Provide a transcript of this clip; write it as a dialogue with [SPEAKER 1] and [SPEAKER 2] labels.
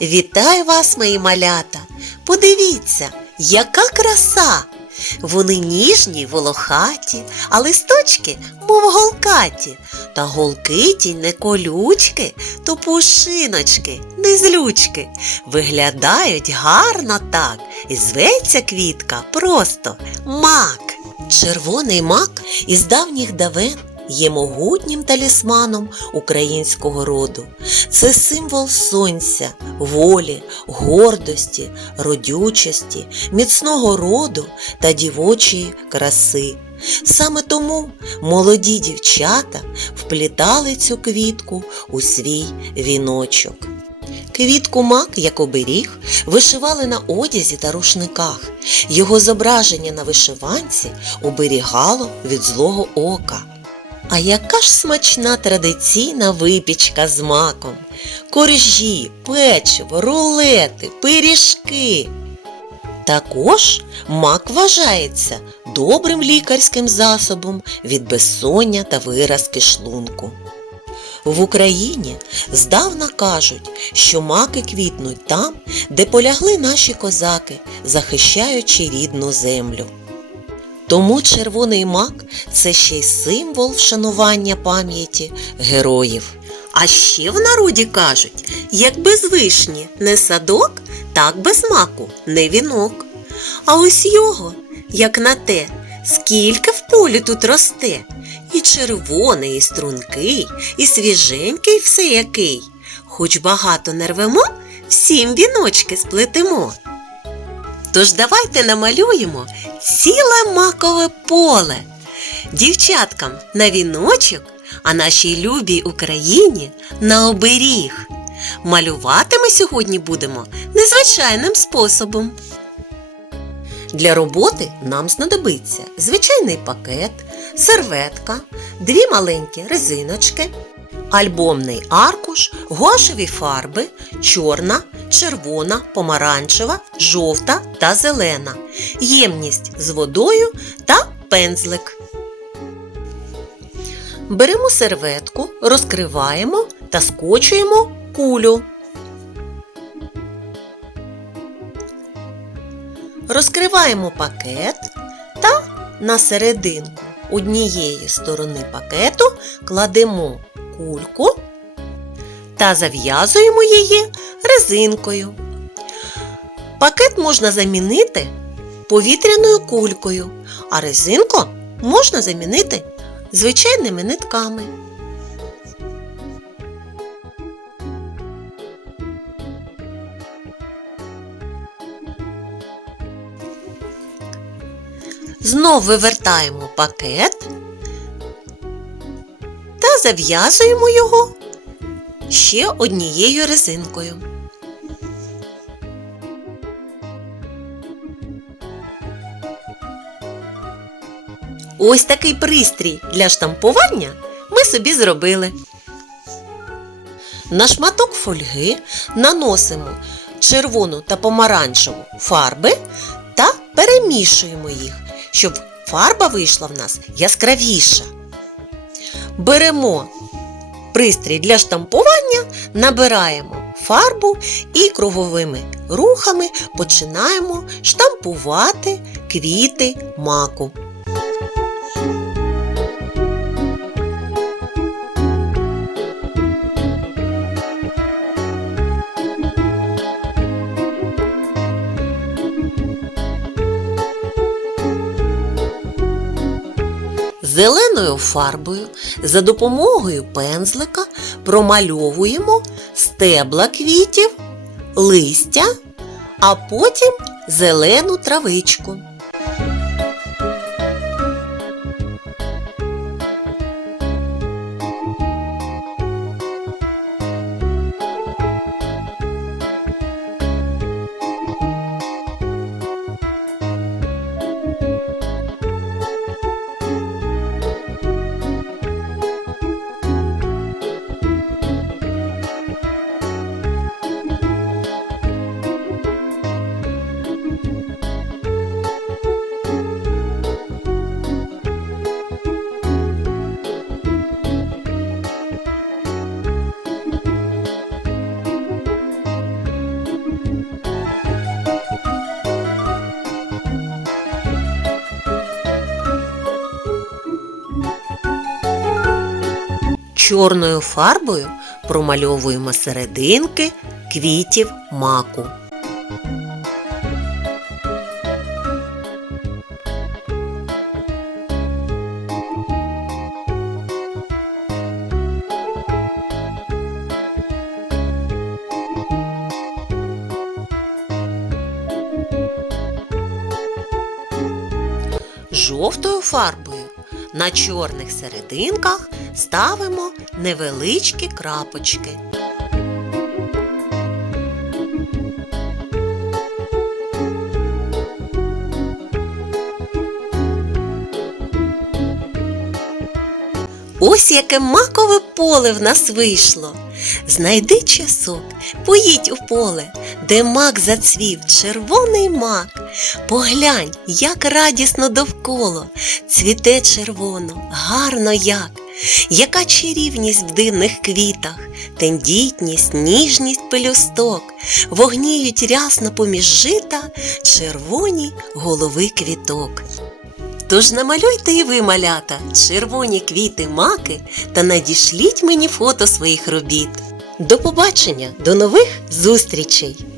[SPEAKER 1] Вітаю вас, мої малята! Подивіться, яка краса! Вони ніжні, волохаті, а листочки, мов голкаті, та голки ті не колючки, то пушиночки, не злючки. Виглядають гарно так, і зветься квітка просто мак. Червоний мак із давніх давен є могутнім талісманом українського роду. Це символ сонця, волі, гордості, родючості, міцного роду та дівочої краси. Саме тому молоді дівчата вплітали цю квітку у свій віночок. Квітку мак, як оберіг, вишивали на одязі та рушниках. Його зображення на вишиванці оберігало від злого ока. А яка ж смачна традиційна випічка з маком? Коржі, печиво, рулети, пиріжки. Також мак вважається добрим лікарським засобом від безсоння та виразки шлунку. В Україні здавна кажуть, що маки квітнуть там, де полягли наші козаки, захищаючи рідну землю. Тому червоний мак це ще й символ вшанування пам'яті героїв. А ще в народі кажуть, як без вишні не садок, так без маку не вінок. А ось його, як на те, скільки в полі тут росте, і червоний, і стрункий, і свіженький все який. Хоч багато не рвемо, всім віночки сплетемо. Тож давайте намалюємо ціле макове поле. Дівчаткам на віночок, а нашій любій Україні на оберіг. Малювати ми сьогодні будемо незвичайним способом. Для роботи нам знадобиться звичайний пакет, серветка, дві маленькі резиночки, альбомний аркуш, гуашеві фарби, чорна, червона, помаранчева, жовта та зелена, ємність з водою та пензлик. Беремо серветку, розкриваємо та скочуємо кулю. Розкриваємо пакет та на серединку однієї сторони пакету кладемо кульку та зав'язуємо її резинкою. Пакет можна замінити повітряною кулькою, а резинку можна замінити звичайними нитками. Знов вивертаємо пакет та зав'язуємо його ще однією резинкою. Ось такий пристрій для штампування ми собі зробили. На шматок фольги наносимо червону та помаранчеву фарби та перемішуємо їх, щоб фарба вийшла в нас яскравіша. Беремо пристрій для штампування, набираємо фарбу і круговими рухами починаємо штампувати квіти маку. Зеленою фарбою за допомогою пензлика промальовуємо стебла квітів, листя, а потім зелену травичку. Чорною фарбою промальовуємо серединки квітів маку. Жовтою фарбою на чорних серединках ставимо невеличкі крапочки. Ось яке макове поле в нас вийшло. Знайди часок, поїдь у поле, де мак зацвів, червоний мак. Поглянь, як радісно довкола, цвіте червоно, гарно як, яка чарівність в дивних квітах, тендітність, ніжність пелюсток, вогніють рясно поміж жита червоні голови квіток. Тож намалюйте і ви, малята, червоні квіти маки та надішліть мені фото своїх робіт. До побачення, до нових зустрічей!